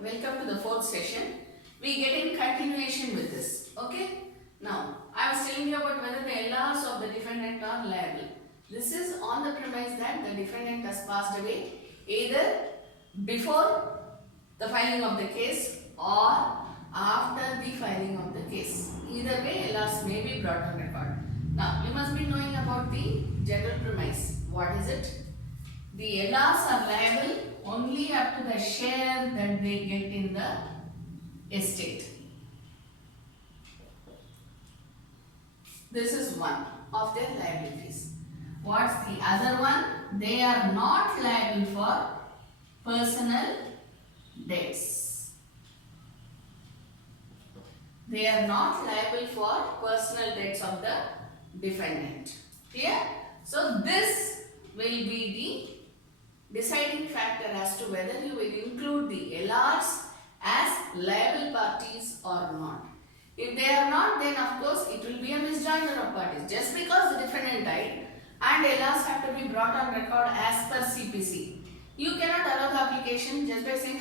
welcome to the fourth session. We get in continuation with this. Okay. Now, I was telling you about whether the LRs of the defendant are liable. This is on the premise that the defendant has passed away either before the filing of the case or after the filing of the case. Either way, LRs may be brought on record. Now, you must be knowing about the general premise. What is it? The LRs are liable only up to the share that they get in the estate. This is one of their liabilities. What's the other one? They are not liable for personal debts. They are not liable for personal debts of the defendant. Clear? So this will be the deciding factor as to whether you will include the LRs as liable parties or not. If they are not, then of course it will be a misjoinder of parties. Just because the defendant died and LRs have to be brought on record as per CPC. You cannot allow the application just by saying,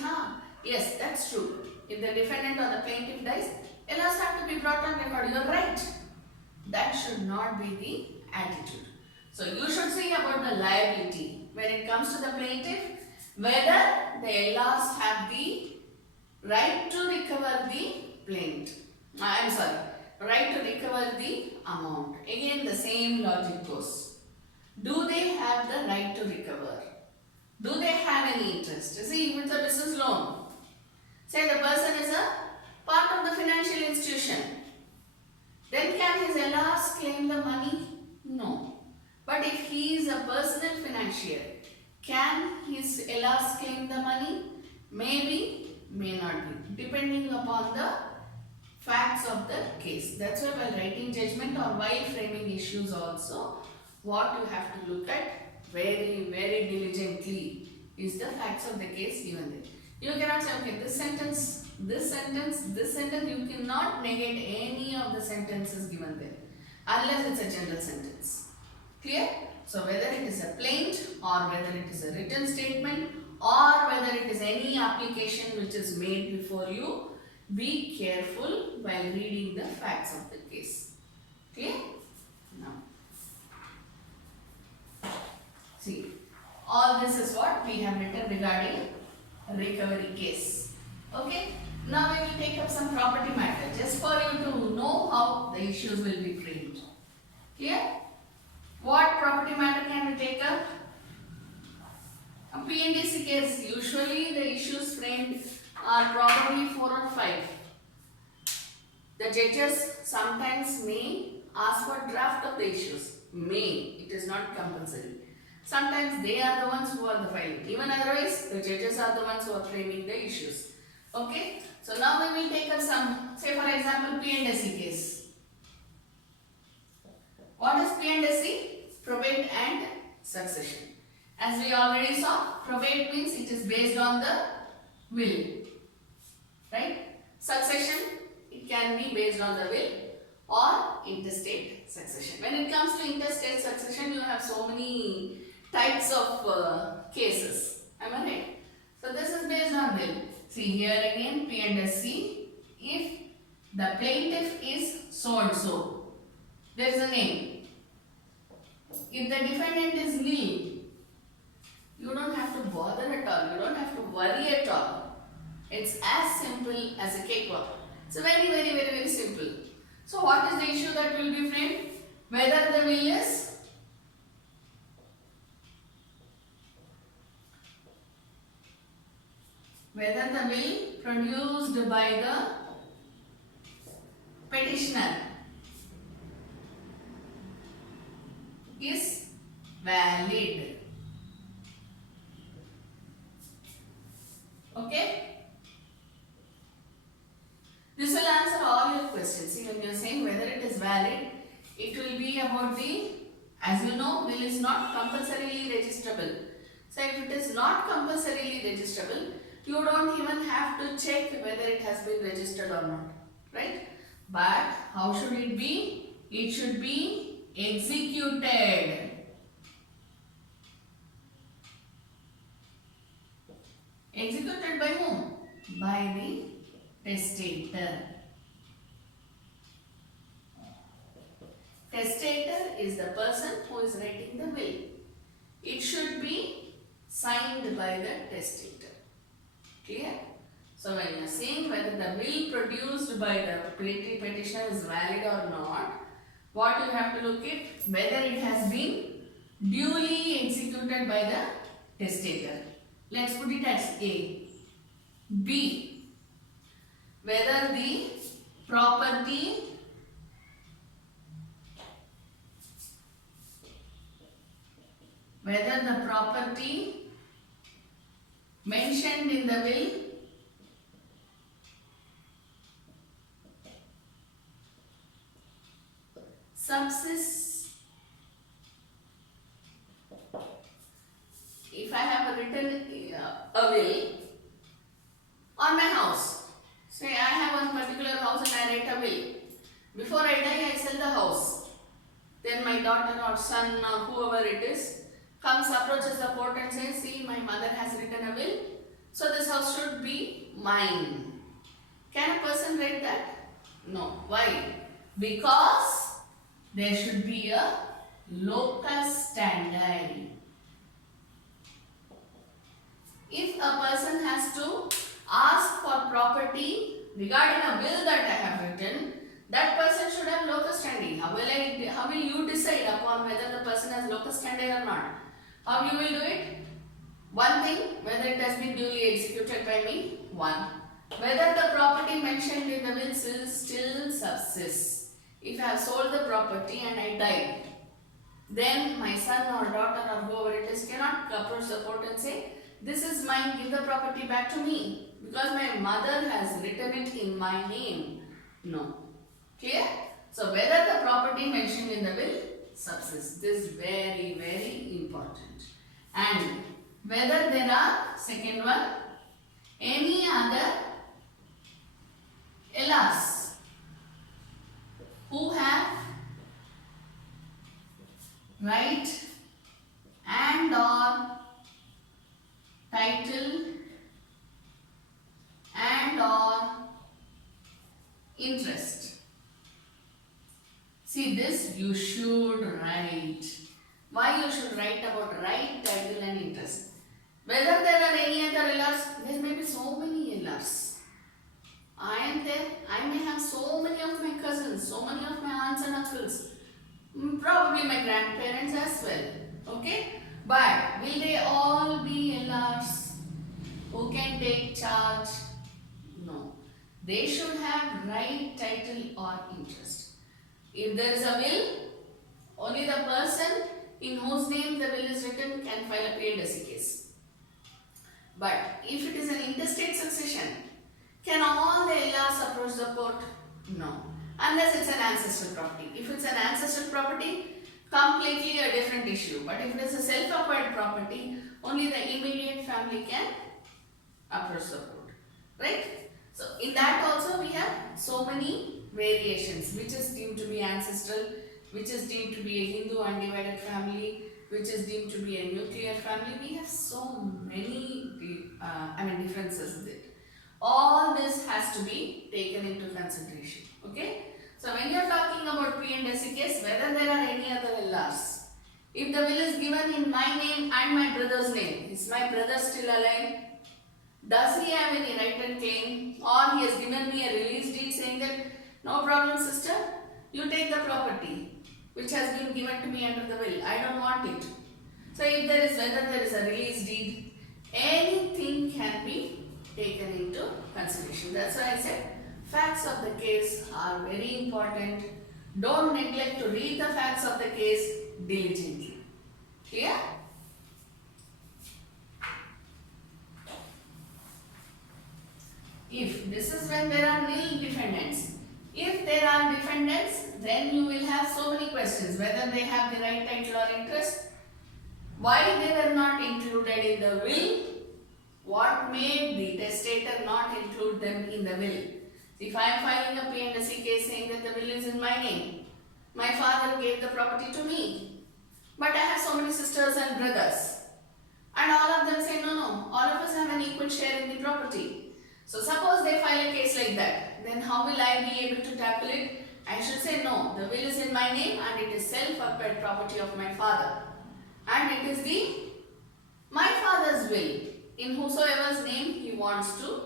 yes, that's true. If the defendant or the plaintiff dies, LRs have to be brought on record. You are right. That should not be the attitude. So you should see about the liability when it comes to the plaintiff, whether the LRs have the right to recover the right to recover the amount. Again, the same logic goes. Do they have the right to recover? Do they have any interest? You see, with a business loan, say the person is a part of the financial institution, then can his LRs claim the money? No. But if he is a personal financier, can his LRs claim the money? Maybe, may not be, depending upon the facts of the case. That's why while writing judgment or while framing issues also, what you have to look at very, very diligently is the facts of the case given there. You cannot say, okay, this sentence, you cannot negate any of the sentences given there unless it's a general sentence. Clear? So whether it is a plaint or whether it is a written statement or whether it is any application which is made before you, be careful while reading the facts of the case. Clear? Now, see, all this is what we have written regarding a recovery case. Okay? Now we will take up some property matter just for you to know how the issues will be framed. Clear? What property matter can we take up? A P&DC case, usually the issues framed are probably 4 or 5. The judges sometimes may ask for draft of the issues. May, it is not compulsory. Sometimes they are the ones who are the filing. Even otherwise, the judges are the ones who are framing the issues. Okay? So now we will take up some, say for example, P&AC case. What is P&AC? Probate and succession. As we already saw, probate means it is based on the will. Right? Succession, it can be based on the will or intestate succession. When it comes to intestate succession, you have so many types of cases. Am I right? So this is based on will. See here again, P&C. If the plaintiff is so and so, there is a name. If the defendant is nil, you don't have to bother at all. You don't have to worry at all. It's as simple as a cakewalk. It's very, very, very, very simple. So what is the issue that will be framed? Whether the will is produced by the petitioner is valid. Okay? This will answer all your questions. See, when you are saying whether it is valid, it will be about the, as you know, will is not compulsorily registrable. So if it is not compulsorily registrable, you don't even have to check whether it has been registered or not. Right? But how should it be? It should be executed. Executed by whom? by the testator. Testator is the person who is writing the will. It should be signed by the testator. Clear? So when you are saying whether the will produced by the petitioner is valid or not, what you have to look at, whether it has been duly executed by the testator. Let's put it as A. B. Whether the property mentioned in the will subsists. If I have written a will on my house, say I have one particular house and I write a will. Before I die, I sell the house. Then my daughter or son or whoever it is comes, approaches the court and says, see, my mother has written a will, so this house should be mine. Can a person write that? No. Why? Because there should be a locus standi. If a person has to ask for property regarding a will that I have written, that person should have locus standi. How will you decide upon whether the person has locus standi or not? How you will do it? One thing, whether it has been duly executed by me. One, whether the property mentioned in the will still subsists. If I have sold the property and I died, then my son or daughter or whoever it is cannot approach the court and say, this is mine, give the property back to me, because my mother has written it in my name. No. Clear? So whether the property mentioned in the will subsists. This is very, very important. And whether there are, second one, any other heirs who have right and or title and or interest. See, this you should write. Why you should write about right, title and interest? Whether there are any other heirs, there may be so many heirs. I am there, I may have so many of my cousins, so many of my aunts and uncles, probably my grandparents as well. Okay? But will they all be heirs who can take charge? No. They should have right, title or interest. If there is a will, only the person in whose name the will is written can file a P&SC case. But if it is an intestate succession, can all the heirs approach the court? No. Unless it's an ancestral property. If it's an ancestral property, completely a different issue. But if it is a self-acquired property, only the immediate family can approach the court. Right? So in that also we have so many variations, which is deemed to be ancestral, which is deemed to be a Hindu undivided family, which is deemed to be a nuclear family. We have so many differences with it. All this has to be taken into consideration. Okay? So when you are talking about P&SC case, whether there are any other heirs, if the will is given in my name and my brother's name, is my brother still alive? Does he have any right and claim? Or he has given me a release deed saying that, no problem sister, you take the property which has been given to me under the will. I don't want it. So if there is, whether there is a release deed, anything can be taken into consideration. That's why I said facts of the case are very important. Don't neglect to read the facts of the case diligently. Clear? If this is when there are nil defendants. If there are defendants, then you will have so many questions. Whether they have the right, title or interest. Why they were not included in the will. What made the testator not include them in the will. If I am filing a P&SC case saying that the will is in my name. My father gave the property to me. But I have so many sisters and brothers. And all of them say, no, all of us have an equal share in the property. So suppose they file a case like that, then how will I be able to tackle it? I should say no, the will is in my name and it is self-acquired property of my father. And it is my father's will in whosoever's name he wants to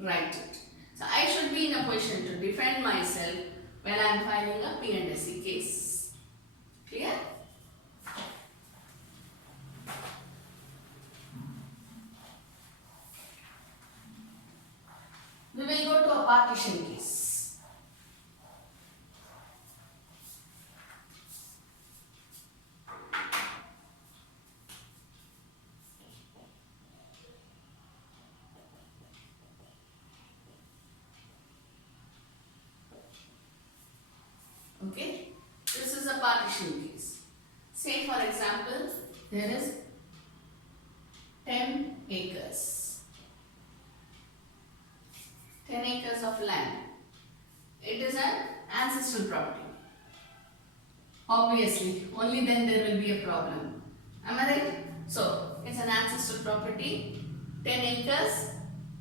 write it. So I should be in a position to defend myself when I am filing a P&SE case. Clear? We will go to a partition case. Okay, this is a partition case. Say for example, there is 10 acres. 10 acres of land. It is an ancestral property. Obviously, only then there will be a problem. Am I right? So, it's an ancestral property, 10 acres,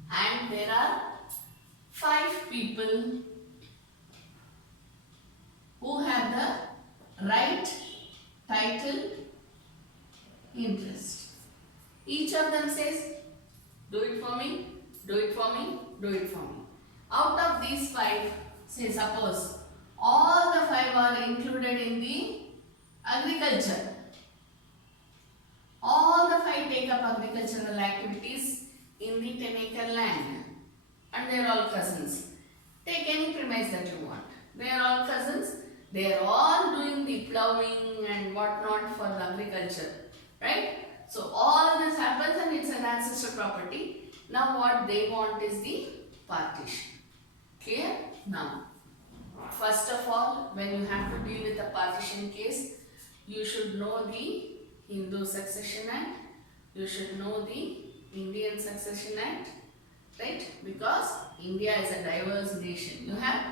and there are 5 people who have the right, title, interest. Each of them says, do it for me, do it for me, do it for me. Out of these 5, say suppose all the 5 are included in the agriculture. All the 5 take up agricultural activities in the 10-acre land and they are all cousins. Take any premise that you want. They are all cousins. They are all doing the ploughing and whatnot for the agriculture, right? So all this happens and it's an ancestral property. Now what they want is the partition. Clear? Now, first of all, when you have to deal with a partition case, you should know the Hindu Succession Act. You should know the Indian Succession Act, right? Because India is a diverse nation. You have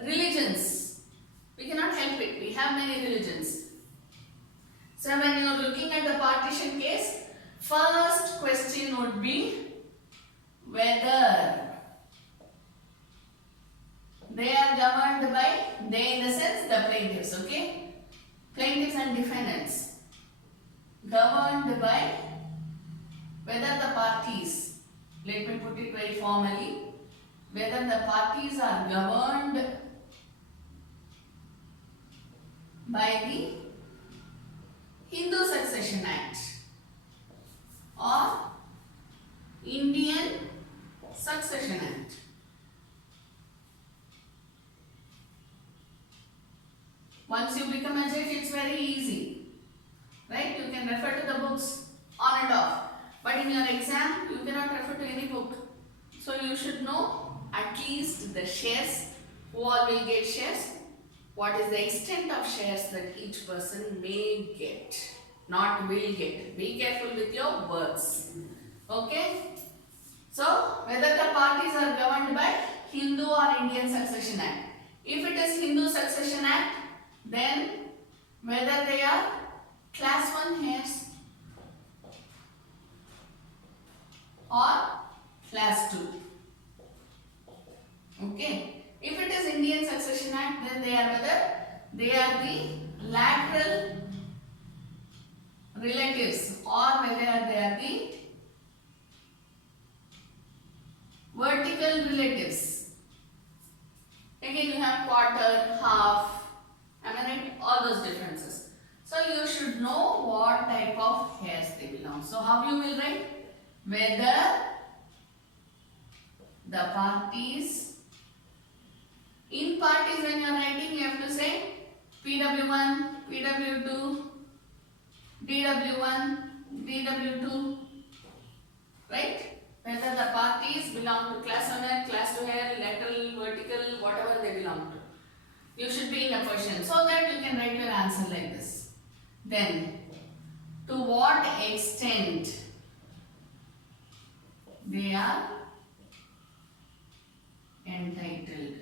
religions. We cannot help it. We have many religions. So when you are looking at the partition case, first question would be whether they are governed by, they in the sense the plaintiffs, okay? Plaintiffs and defendants. Governed by whether the parties, let me put it very formally, whether the parties are governed by the Hindu Succession Act or Indian Succession Act. Once you become a judge, it's very easy, right? You can refer to the books on and off. But in your exam, you cannot refer to any book. So you should know at least the shares, who all will get shares, what is the extent of shares that each person may get, not will get. Be careful with your words. Okay? So, whether the parties are governed by Hindu or Indian Succession Act. If it is Hindu Succession Act, then whether they are class 1 heirs or class 2. Okay. If it is Indian Succession Act, then they are whether they are the lateral relatives or whether they are the vertical relatives. Again, you have quarter, half, am I right? All those differences. So you should know what type of heirs they belong. So how you will write? Whether the parties, in parties when you are writing, you have to say PW1, PW2, DW1, DW2, right? Whether the parties belong to class 1, class 2 hair, lateral, vertical, whatever they belong to. You should be in a position so that you can write your answer like this. Then, to what extent they are entitled?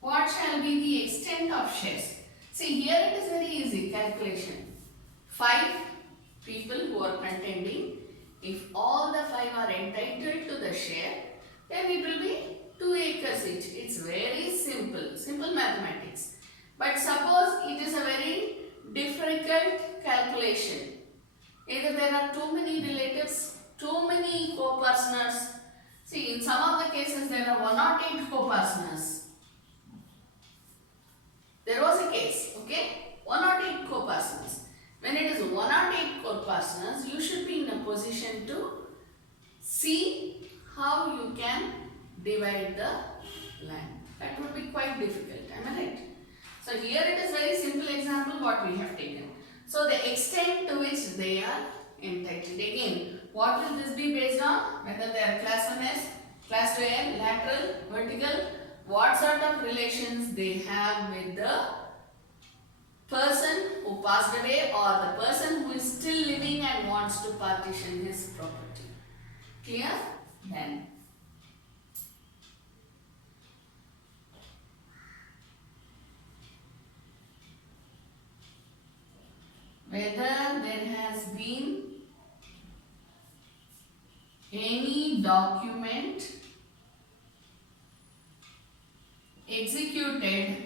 What shall be the extent of shares? See, here it is very easy calculation. 5 people who are contending. If all the 5 five are entitled to the share, then it will be 2 acres each. It's very simple mathematics. But suppose it is a very difficult calculation. Either there are too many relatives, too many co-partners. See, in some of the cases there are 108 co-partners. There was a case, okay? 108 co-partners. When it is 108 co-partners, you should be in a position to see how you can divide the land. That would be quite difficult, am I right? So here it is very simple example what we have taken. So the extent to which they are entitled. Again, what will this be based on? Whether they are class 1S, class 2N, lateral, vertical, what sort of relations they have with the person who passed away or the person who is still living and wants to partition his property. Clear? Then. Whether there has been any document executed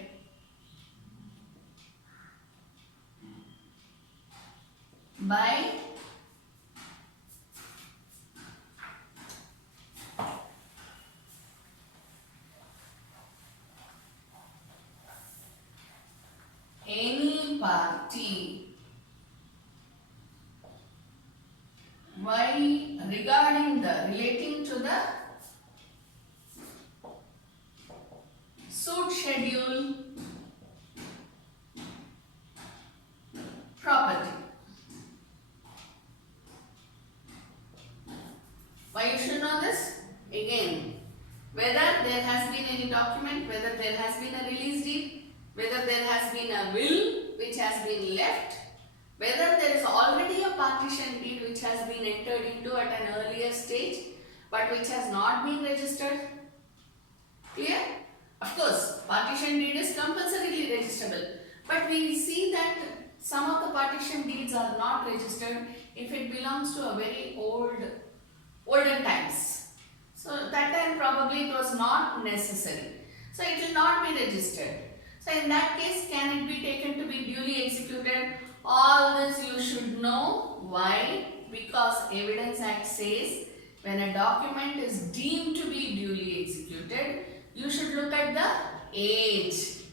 by any party regarding the relating to the suit schedule property. Why you should know this? Again, whether there has been any document, whether there has been a release deed, whether there has been a will which has been left, whether there is already a partition deed which has been entered into at an earlier stage but which has not been registered. Clear? Of course, partition deed is compulsorily registerable, but we see that some of the partition deeds are not registered if it belongs to a very olden times. So that time probably it was not necessary. So it will not be registered. So in that case, can it be taken to be duly executed? All this you should know. Why? Because Evidence Act says when a document is deemed to be duly executed, you should look at the age,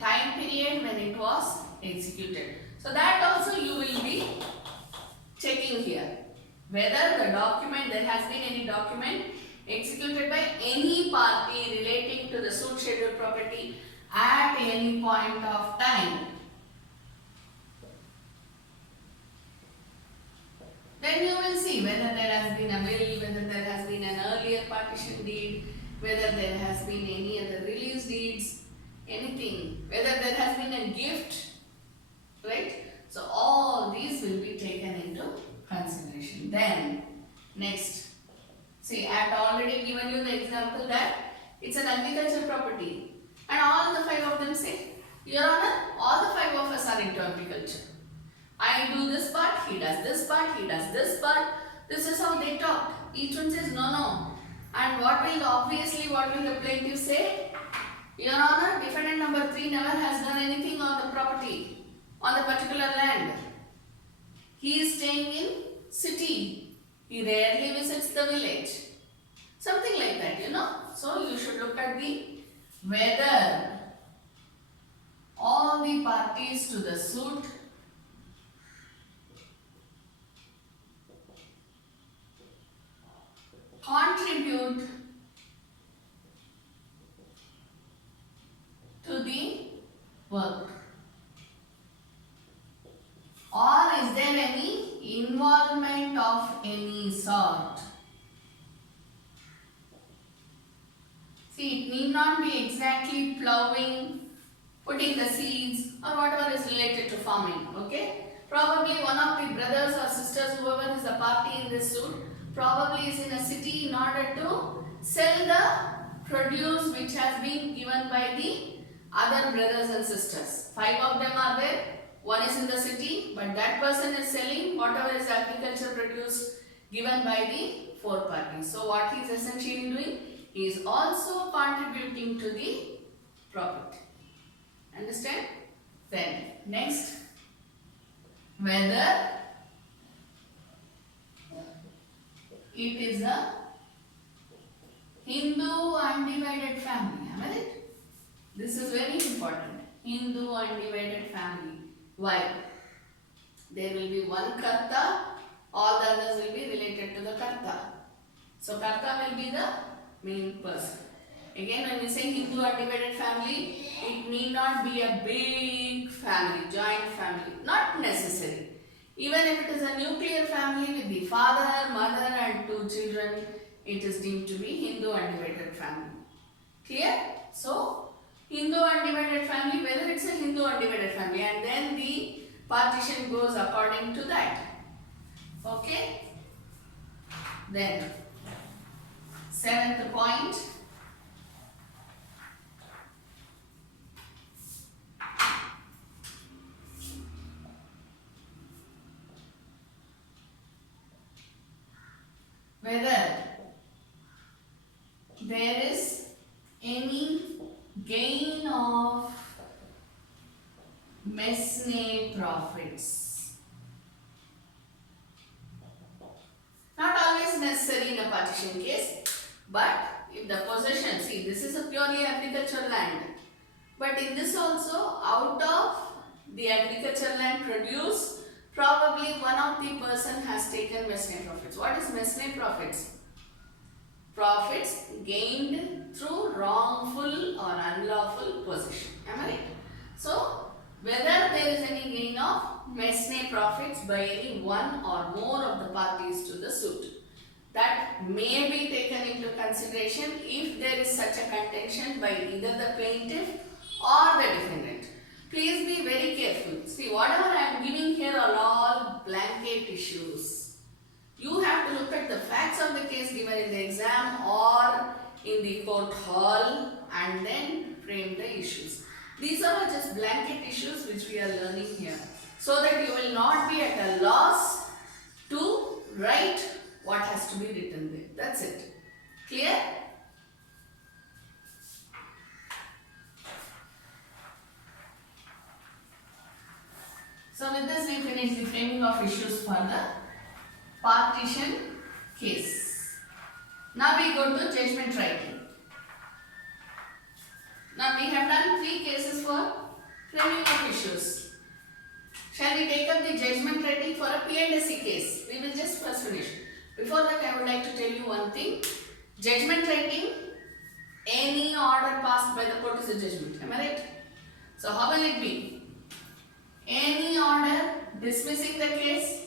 time period when it was executed. So that also you will be checking here. Whether the document, there has been any document executed by any party relating to the suit schedule property at any point of time. Then you will see whether there has been a will, whether there has been an earlier partition deed, whether there has been any other release deeds, anything, whether there has been a gift, right? So all these will be taken into consideration. Then next, see, I have already given you the example that it's an agricultural property and all the five of them say, Your Honor, all the five of us are into agriculture. I do this part, he does this part, he does this part. This is how they talk. Each one says no. And what will the plaintiff say? Your Honor, defendant number 3 never has done anything on the property, on the particular land. He is staying in city. He rarely visits the village. Something like that, you know. So you should look at whether all the parties to the suit contribute to the work, or is there any involvement of any sort. See, it need not be exactly plowing, putting the seeds or whatever is related to farming, okay. Probably one of the brothers or sisters, whoever is a party in this suit, probably is in a city in order to sell the produce which has been given by the other brothers and sisters. 5 of them are there. One is in the city, but that person is selling whatever is agriculture produce given by the four parties. So what he is essentially doing? He is also contributing to the property. Understand? Then next, whether it is a Hindu undivided family. Am I right? This is very important. Hindu undivided family. Why? There will be one karta, all the others will be related to the karta. So karta will be the main person. Again, when we say Hindu undivided family, it need not be a big family, joint family. Not necessary. Even if it is a nuclear family with the father, mother and 2 children, it is deemed to be Hindu undivided family. Clear? So, Hindu undivided family, whether it's a Hindu undivided family, and then the partition goes according to that. Okay? Then, 7th point. Whether there is any gain of mesne profits. Not always necessary in a partition case, but if the possession, see, this is a purely agricultural land, but in this also, out of the agricultural land produce, probably one of the person has taken mesne profits. What is mesne profits? Profits gained through wrongful or unlawful possession. Am I right? So, whether there is any gain of mesne profits by any one or more of the parties to the suit, that may be taken into consideration if there is such a contention by either the plaintiff or the defendant. Please be very careful. See, whatever I am giving here are all blanket issues. You have to look at the facts of the case given in the exam or in the court hall and then frame the issues. These are just blanket issues which we are learning here, so that you will not be at a loss to write what has to be written there. That's it. Clear? So with this we finish the framing of issues for the partition case. Now we go to judgment writing. Now we have done 3 cases for framing of issues. Shall we take up the judgment writing for a P&C case? We will just first finish. Before that, I would like to tell you one thing. Judgment writing, any order passed by the court is a judgment. Am I right? So how will it be? Any order dismissing the case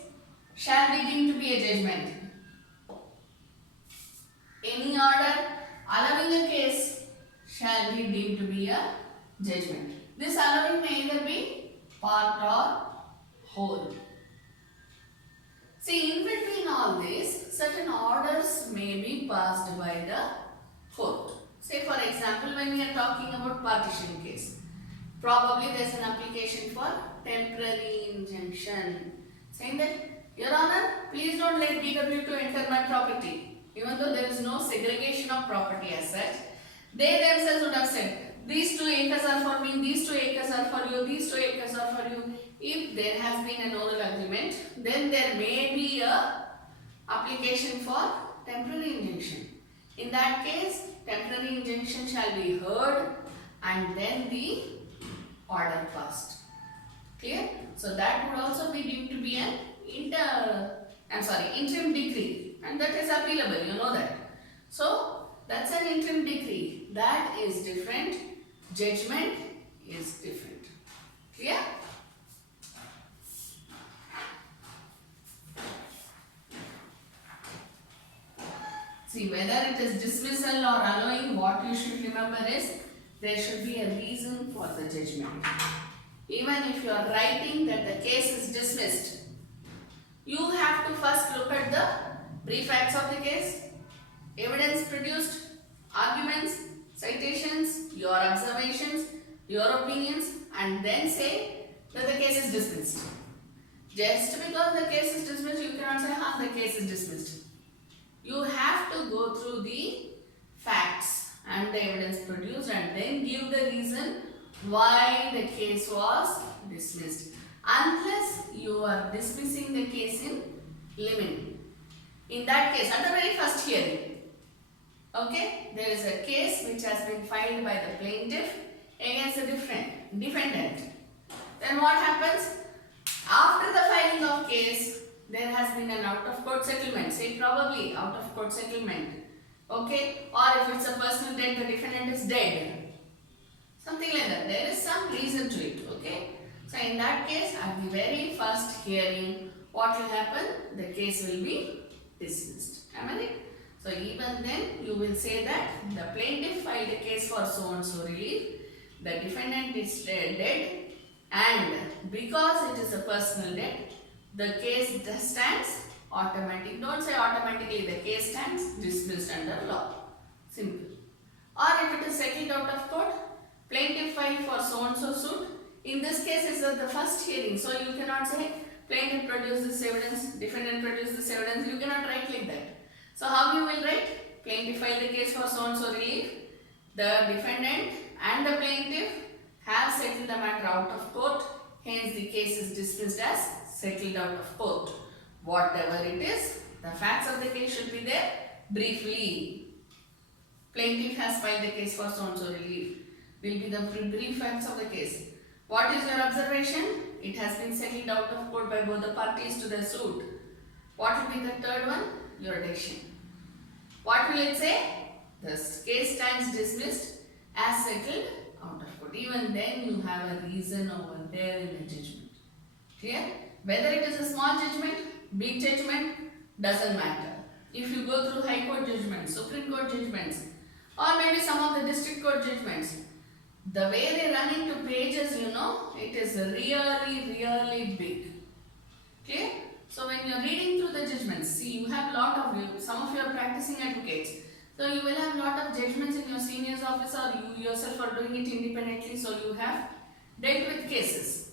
shall be deemed to be a judgment. Any order allowing a case shall be deemed to be a judgment. This allowing may either be part or whole. See, in between all this, certain orders may be passed by the court. Say for example, when we are talking about partition case, probably there is an application for temporary injunction saying that, Your Honor, please don't let DW2 enter my property. Even though there is no segregation of property as such, they themselves would have said, these 2 acres are for me, these 2 acres are for you, these 2 acres are for you. If there has been an oral agreement, then there may be a application for temporary injunction. In that case, temporary injunction shall be heard and then the order passed. Clear? So that would also be deemed to be an interim decree, and that is appealable, you know that. So that's an interim decree. That is different. Judgment is different. Clear? See, whether it is dismissal or allowing, what you should remember is there should be a reason for the judgment. Even if you are writing that the case is dismissed, you have to first look at the brief facts of the case, evidence produced, arguments, citations, your observations, your opinions, and then say that the case is dismissed. Just because the case is dismissed, you cannot say, the case is dismissed. You have to go through the facts and the evidence produced and then give the reason why the case was dismissed. Unless you are dismissing the case in limine. In that case, at the very first hearing, okay, there is a case which has been filed by the plaintiff against the defendant. Then what happens? After the filing of case, there has been an out-of-court settlement. Say probably out-of-court settlement. Okay? Or if it's a personal debt, the defendant is dead. Something like that. There is some reason to it. Okay? So in that case, at the very first hearing, what will happen? The case will be dismissed. Am I right? So even then, you will say that the plaintiff filed a case for so and so relief. The defendant is dead. And because it is a personal debt, the case stands automatic. Don't say automatically, the case stands dismissed under law. Simple. Or if it is settled out of court, plaintiff filed for so and so suit. In this case, it is the first hearing. So you cannot say plaintiff produced this evidence, defendant produced this evidence. You cannot write like that. So how you will write? Plaintiff filed the case for so and so relief. The defendant and the plaintiff have settled the matter out of court, hence the case is dismissed as settled out of court. Whatever it is, the facts of the case should be there briefly. Plaintiff has filed the case for so and so relief. Will be the brief facts of the case. What is your observation? It has been settled out of court by both the parties to the suit. What will be the third one? Your decision. What will it say? The case stands dismissed as settled out of court. Even then you have a reason over there in the judgment. Clear? Whether it is a small judgment, big judgment, doesn't matter. If you go through High Court judgments, Supreme Court judgments, or maybe some of the District Court judgments, the way they run into pages, it is really big. Clear? So when you are reading through the judgments, see, you have some of you are practicing advocates. So you will have lot of judgments in your senior's office, or you yourself are doing it independently, so you have dealt with cases.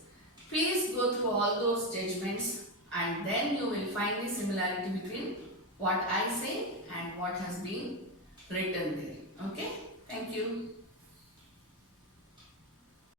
Please go through all those judgments and then you will find the similarity between what I say and what has been written there. Okay? Thank you.